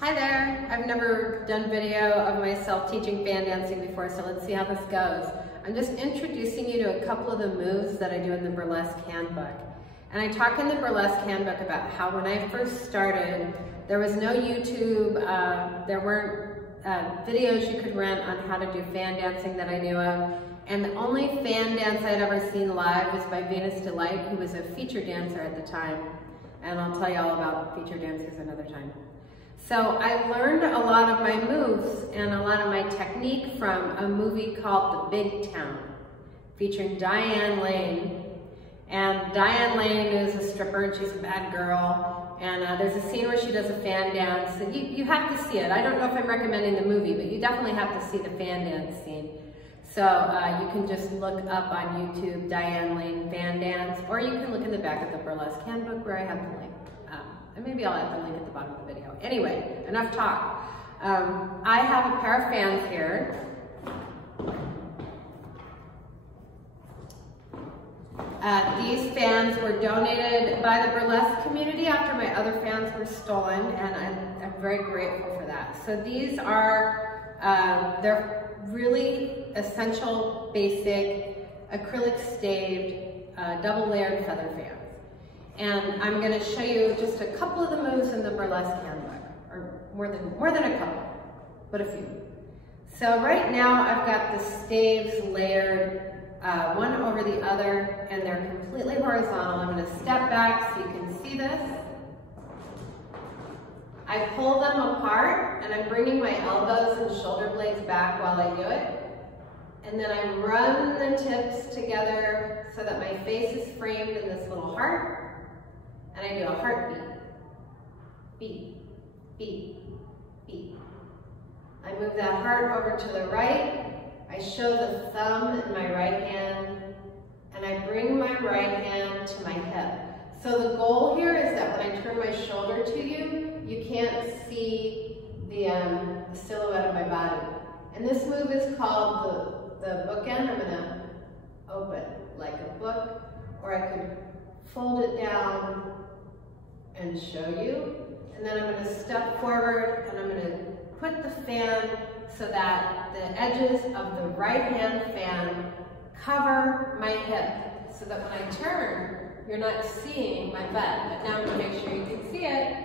Hi there. I've never done video of myself teaching fan dancing before, so let's see how this goes. I'm just introducing you to a couple of the moves that I do in the burlesque handbook. And I talk in the burlesque handbook about how when I first started, there was no YouTube, there weren't videos you could rent on how to do fan dancing that I knew of. And the only fan dance I'd ever seen live was by Venus Delight, who was a feature dancer at the time. And I'll tell you all about feature dancers another time. So I learned a lot of my moves and a lot of my technique from a movie called The Big Town, featuring Diane Lane. And Diane Lane is a stripper and she's a bad girl. And there's a scene where she does a fan dance. And you have to see it. I don't know if I'm recommending the movie, but you definitely have to see the fan dance scene. So you can just look up on YouTube, Diane Lane fan dance, or you can look in the back of the burlesque handbook where I have the link. And maybe I'll add the link at the bottom of the video. Anyway, enough talk. I have a pair of fans here. These fans were donated by the burlesque community after my other fans were stolen, and I'm very grateful for that. So these are, they're really essential, basic, acrylic staved, double layered feather fans. And I'm going to show you just a couple of the moves in the burlesque handbook, or more than a couple, but a few. So right now I've got the staves layered one over the other, and they're completely horizontal. I'm going to step back so you can see this. I pull them apart, and I'm bringing my elbows and shoulder blades back while I do it. And then I run the tips together so that my face is framed in this little heart. And I do a heartbeat. Beat, beat, beat. I move that heart over to the right. I show the thumb in my right hand, and I bring my right hand to my hip. So the goal here is that when I turn my shoulder to you, you can't see the silhouette of my body. And this move is called the bookend. I'm gonna open like a book, or I could fold it down and show you. And then I'm gonna step forward and I'm gonna put the fan so that the edges of the right hand fan cover my hip, so that when I turn, you're not seeing my butt. But now I'm gonna make sure you can see it.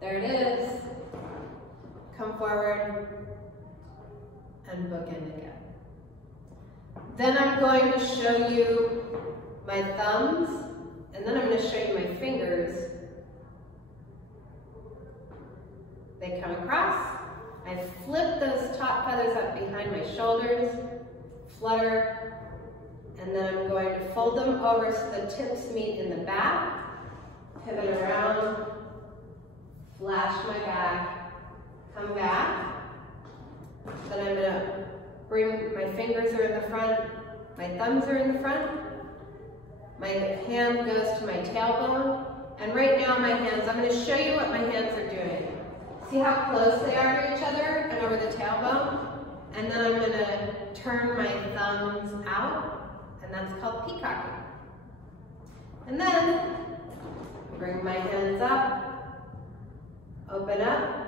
There it is. Come forward and bookend again. Then I'm going to show you my thumbs, and then I'm going to show you my fingers. They come across. I flip those top feathers up behind my shoulders, flutter, and then I'm going to fold them over so the tips meet in the back, pivot around, flash my back, come back. Then I'm going to bring, my fingers are in the front, my thumbs are in the front, my hand goes to my tailbone, and right now my hands, I'm going to show you what my hands are doing. See how close they are to each other and over the tailbone? And then I'm going to turn my thumbs out, and that's called peacocking. And then bring my hands up, open up,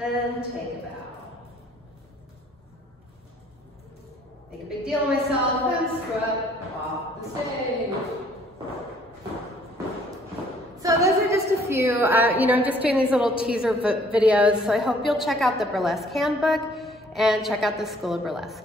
and take a bow. Make a big deal of myself and strut off the stage. So those are just a few, I'm just doing these little teaser videos, so I hope you'll check out the Burlesque Handbook and check out the School of Burlesque.